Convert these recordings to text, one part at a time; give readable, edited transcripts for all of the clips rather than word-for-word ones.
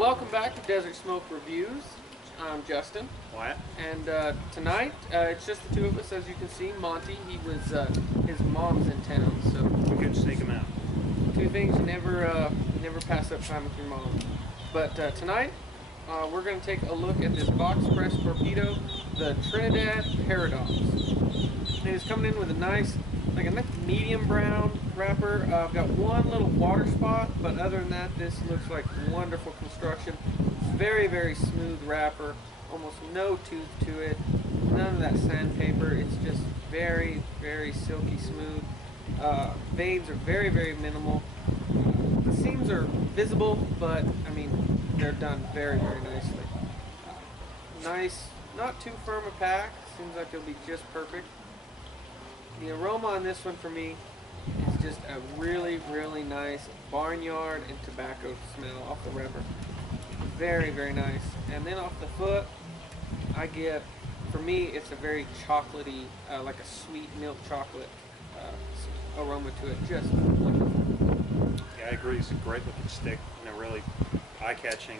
welcome back to Desert Smoke Reviews. I'm Justin. Wyatt. And tonight, it's just the two of us. As you can see, Monty, he was, his mom's in town, so We couldn't sneak him out. two things you never pass up time with your mom. But tonight, we're going to take a look at this box press torpedo, the Trinidad Paradox. And it's coming in with a nice medium brown wrapper. I've got one little water spot, but other than that, this looks like wonderful construction. Very, very smooth wrapper, almost no tooth to it, none of that sandpaper. It's just very, very silky smooth. Veins are very, very minimal. The seams are visible, but I mean, they're done very, very nicely. Nice, not too firm a pack. Seems like it'll be just perfect. The aroma on this one for me is just a really, really nice barnyard and tobacco smell off the wrapper. Very, very nice. And then off the foot, I get, for me, it's a very chocolatey, like a sweet milk chocolate aroma to it. Just wonderful. Yeah, I agree. It's a great looking stick. Really eye-catching,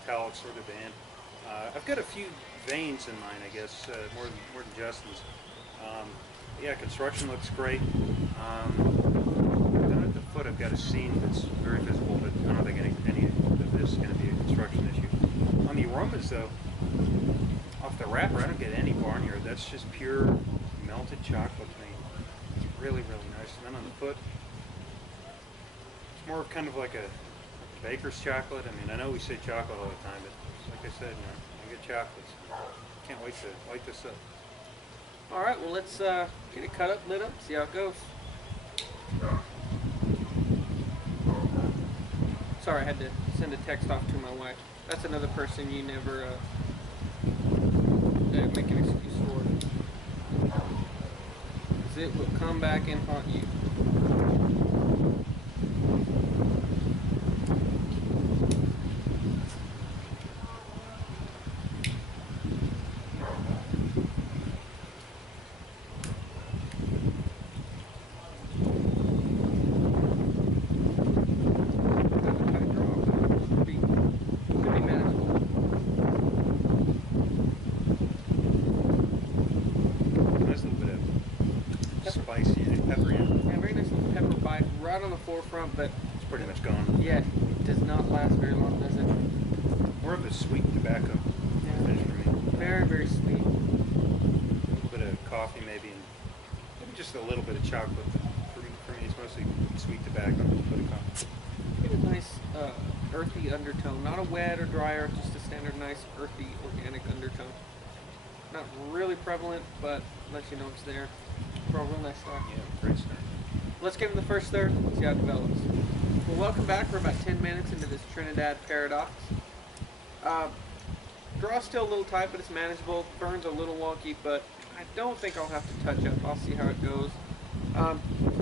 metallic sort of band. I've got a few veins in mine, I guess, more than Justin's. Yeah, construction looks great. Down at the foot, I've got a seam that's very visible, but I don't think any of this is going to be a construction issue. On the aromas, though, off the wrapper, I don't get any barnyard. That's just pure melted chocolate to me. It's really, really nice. And then on the foot, it's more of kind of like a baker's chocolate. I mean, I know we say chocolate all the time, but like I said, I get chocolates. Can't wait to light this up. All right, well, let's get it cut up, lit up, see how it goes. Sorry, I had to send a text off to my wife. That's another person you never make an excuse for. Because it will come back and haunt you. Spicy and peppery. Yeah, very nice little pepper bite right on the forefront, but It's pretty much gone. yeah, it does not last very long, does it? More of a sweet tobacco finish for me. Very, very sweet. A little bit of coffee maybe, and maybe just a little bit of chocolate. For me it's mostly sweet tobacco, a little bit of coffee. Get a nice earthy undertone, not a wet or dry earth, just a standard nice earthy organic undertone. Not really prevalent, but lets you know it's there. For a real nice start. Yeah, great start. Let's get in the first third and see how it develops. Well, welcome back. We're about 10 minutes into this Trinidad Paradox. Draw's still a little tight, but it's manageable. Burn's a little wonky, but I don't think I'll have to touch up. I'll see how it goes.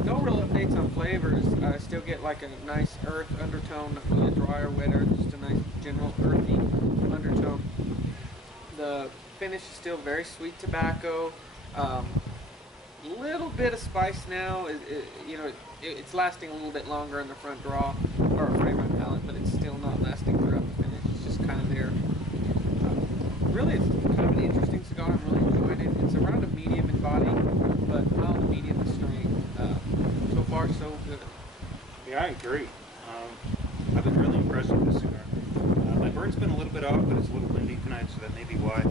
No real updates on flavors. I still get like a nice earth undertone, not really a dry or wet earth, just a nice general earthy undertone. The finish is still very sweet tobacco. Little bit of spice now. It's lasting a little bit longer in the front draw or frame on palate, but it's still not lasting throughout the finish. It's just kind of there. Really, it's kind of an interesting cigar. I'm really enjoying it. It's around a medium in body, but mild to medium in strength. So far, so good. Yeah, I agree. I've been really impressed with this cigar. My burn's been a little bit off, but it's a little windy tonight, so that may be why.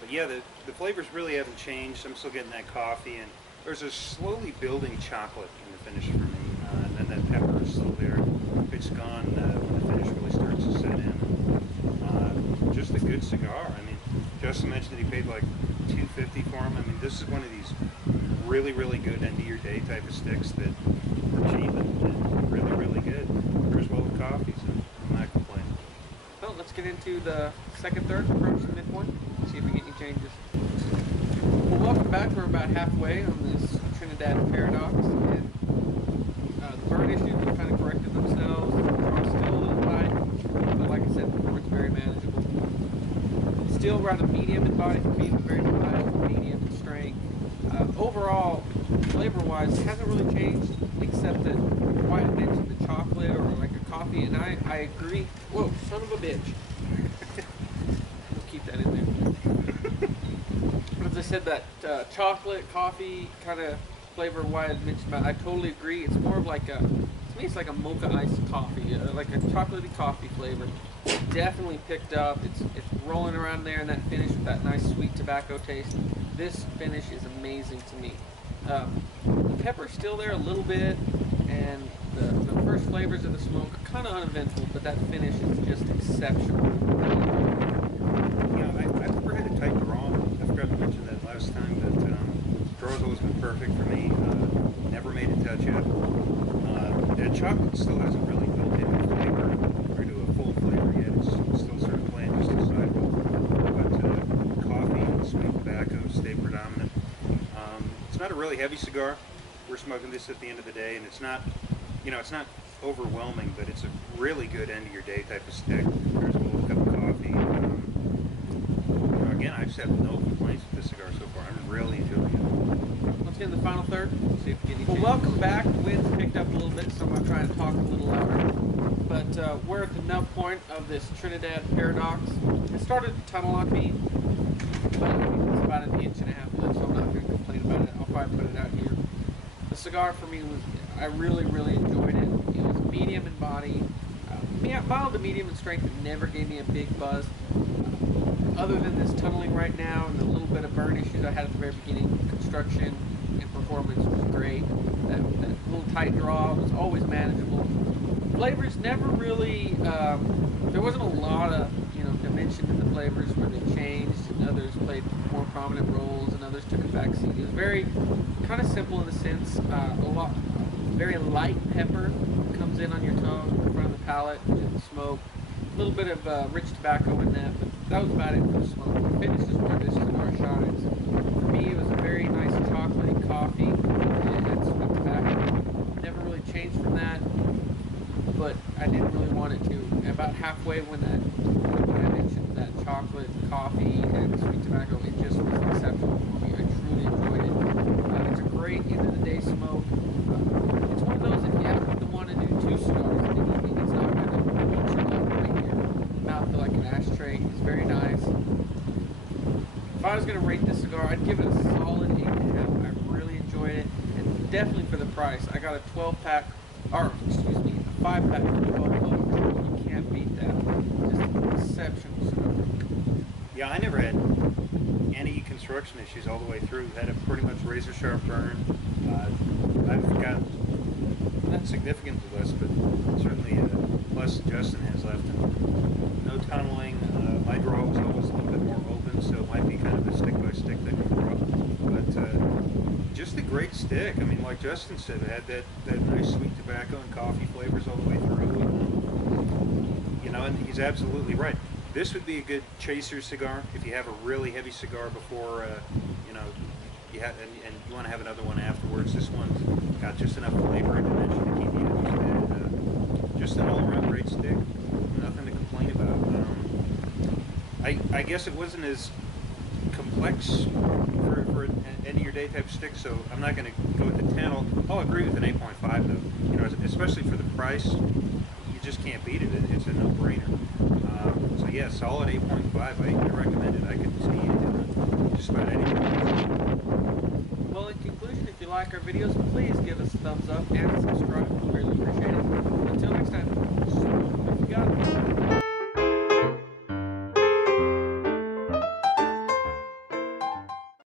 But yeah, the flavors really haven't changed. I'm still getting that coffee, and there's a slowly building chocolate in the finish for me. And then that pepper is still there. It's gone when the finish really starts to set in. Just a good cigar. I mean, Justin mentioned that he paid like $2.50 for him. I mean, this is one of these really, really good end of your day type of sticks that are cheap and really, really good. Pairs well with coffee, so I'm not complaining. Well, let's get into the second third, approach the midpoint, see if we get any changes. Well, welcome back. We're about halfway on this Trinidad Paradox, and the burn issues have kind of corrected themselves. The draw's still a little tight, but like I said before, it's very manageable. Still around a medium in body for me, very mild, medium in strength. Overall, flavor-wise, it hasn't really changed, except that Wyatt mentioned the chocolate or like a coffee coffee, and I agree. Whoa, son of a bitch. We'll keep that in there. As I said, that chocolate, coffee kind of flavor, why I mentioned about, I totally agree. It's more of like to me, it's like a mocha iced coffee, like a chocolatey coffee flavor. Definitely picked up. It's rolling around there in that finish with that nice sweet tobacco taste. This finish is amazing to me. The pepper's still there a little bit, and the first flavors of the smoke are kind of uneventful, but that finish is just exceptional. Yeah, I've never had a tight draw. I forgot to mention that last time, that draw's always been perfect for me. Never made it touch yet. That chocolate still hasn't really built into flavor or into a full flavor yet. It's still sort of playing just a sidewalk. But coffee and sweet tobacco stay predominant. It's not a really heavy cigar. We're smoking this at the end of the day, and it's not, it's not overwhelming, but it's a really good end of your day type of stick. There's a little cup of coffee. Again, I just have no complaints with this cigar so far. I'm really enjoying it. Let's get in the final third. See if we get any. Well, welcome back. The wind's picked up a little bit, so I'm going to try and talk a little louder. But we're at the nub point of this Trinidad Paradox. It started to tunnel on me, but it's about an inch and a half left, so I'm not going to complain about it. I'll probably put it out here. The cigar for me was, I really, really enjoyed it. It was medium in body, mild to medium in strength. It never gave me a big buzz. Other than this tunneling right now and the little bit of burn issues I had at the very beginning, construction and performance was great. That little tight draw was always manageable. Flavors never really, there wasn't a lot of dimension in the flavors where they changed and others played more prominent roles and others took a back seat. It was very kind of simple in the sense, very light pepper comes in on your tongue, in front of the palate, and smoke. A little bit of rich tobacco in that, but that was about it for the smoke. The finish is where this cigar shines. For me, it was a very nice chocolatey coffee and sweet tobacco. Never really changed from that, but I didn't really want it to. About halfway when I mentioned that chocolate, coffee, and sweet tobacco, it just was exceptional for me. I truly enjoyed it. It's a great end of the day smoke. It's one of those, if you happen to want to do 2 cigars in the evening, it's not going to eat you up right here. Mouth feel like an ashtray. It's very nice. If I was going to rate this cigar, I'd give it a solid 8.5. I really enjoyed it, and definitely for the price. I got a 12-pack, or excuse me, a 5-pack for $12. You can't beat that. Just exceptional cigar. Yeah, I never had any construction issues all the way through. Had a pretty much razor sharp burn. I've got not significantly less, but certainly less than Justin has left. And no tunneling. My draw was always a little bit more open, so it might be kind of a stick-by-stick type of draw. But just a great stick. I mean, like Justin said, it had that nice sweet tobacco and coffee flavors all the way through. And he's absolutely right. This would be a good chaser cigar if you have a really heavy cigar before, you have, and you want to have another one afterwards. This one's got just enough flavor and dimension to keep you interested. Just an all-around great stick. Nothing to complain about. I guess it wasn't as complex for an end-of-your-day type of stick, so I'm not going to go with the 10. I'll agree with an 8.5 though. Especially for the price, you just can't beat it. It's a no-brainer. So yeah, solid 8.5. I recommend it. I could see it just about anything. Well, in conclusion, if you like our videos, please give us a thumbs up and subscribe. We really appreciate it. Until next time, smoke if you got it.